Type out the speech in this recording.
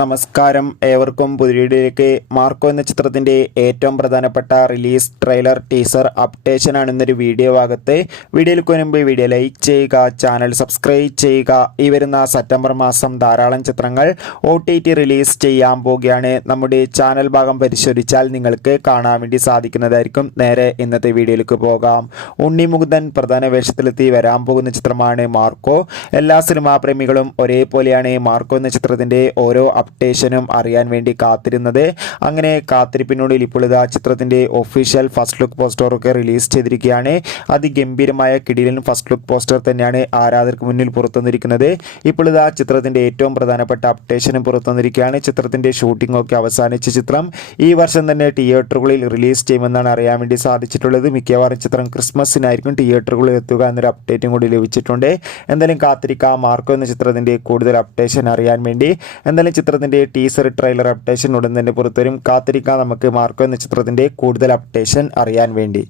നമസ്കാരം, ഏവർക്കും പുതിയ വീഡിയോയിലേക്ക്. മാർക്കോ എന്ന ചിത്രത്തിൻ്റെ ഏറ്റവും പ്രധാനപ്പെട്ട റിലീസ് ട്രെയിലർ ടീസർ അപ്ഡേഷൻ ആണ് ഇന്നൊരു വീഡിയോ ഭാഗത്ത്. വീഡിയോയിൽ മുൻപ് വീഡിയോ ലൈക്ക് ചെയ്യുക, ചാനൽ സബ്സ്ക്രൈബ് ചെയ്യുക. ഈ വരുന്ന സെപ്റ്റംബർ മാസം ധാരാളം ചിത്രങ്ങൾ OTT റിലീസ് ചെയ്യാൻ പോവുകയാണ്. നമ്മുടെ ചാനൽ ഭാഗം പരിശോധിച്ചാൽ നിങ്ങൾക്ക് കാണാൻ വേണ്ടി സാധിക്കുന്നതായിരിക്കും. നേരെ ഇന്നത്തെ വീഡിയോയിലേക്ക് പോകാം. ഉണ്ണി മുകുന്ദൻ പ്രധാന വേഷത്തിലെത്തി വരാൻ പോകുന്ന ചിത്രമാണ് മാർക്കോ. എല്ലാ സിനിമാ പ്രേമികളും ഒരേപോലെയാണ് മാർക്കോ എന്ന ചിത്രത്തിൻ്റെ ഓരോ അപ്ഡേഷനും അറിയാൻ വേണ്ടി കാത്തിരുന്നത്. അങ്ങനെ കാത്തിരിപ്പിനുള്ളിൽ ഇപ്പോൾ ഇതാ ചിത്രത്തിൻ്റെ ഒഫീഷ്യൽ ഫസ്റ്റ് ലുക്ക് പോസ്റ്ററൊക്കെ റിലീസ് ചെയ്തിരിക്കുകയാണ്. അതിഗംഭീരമായ കിടിലൻ ഫസ്റ്റ് ലുക്ക് പോസ്റ്റർ തന്നെയാണ് ആരാധകർക്ക് മുന്നിൽ പുറത്തുവന്നിരിക്കുന്നത്. ഇപ്പോൾ ഇതാ ചിത്രത്തിൻ്റെ ഏറ്റവും പ്രധാനപ്പെട്ട അപ്ഡേഷനും പുറത്തുവന്നിരിക്കുകയാണ്. ചിത്രത്തിൻ്റെ ഷൂട്ടിംഗ് ഒക്കെ അവസാനിച്ച ചിത്രം ഈ വർഷം തന്നെ തിയേറ്ററുകളിൽ റിലീസ് ചെയ്യുമെന്നാണ് അറിയാൻ വേണ്ടി സാധിച്ചിട്ടുള്ളത്. മിക്കവാറും ചിത്രം ക്രിസ്മസിനായിരിക്കും തിയേറ്ററുകളിൽ എത്തുക എന്നൊരു അപ്ഡേറ്റും കൂടി ലഭിച്ചിട്ടുണ്ട്. എന്തായാലും കാത്തിരിക്കാം മാർക്കോ എന്ന ചിത്രത്തിൻ്റെ കൂടുതൽ അപ്ഡേഷൻ അറിയാൻ വേണ്ടി. എന്തായാലും ചിത്രത്തിൻ്റെ ടീസർ ട്രെയിലർ അപ്ഡേഷൻ ഉടൻ തന്നെ പുറത്തുവരും. കാത്തിരിക്കാം നമുക്ക് മാർക്കോ എന്ന ചിത്രത്തിൻ്റെ കൂടുതൽ അപ്ഡേഷൻ അറിയാൻ വേണ്ടി.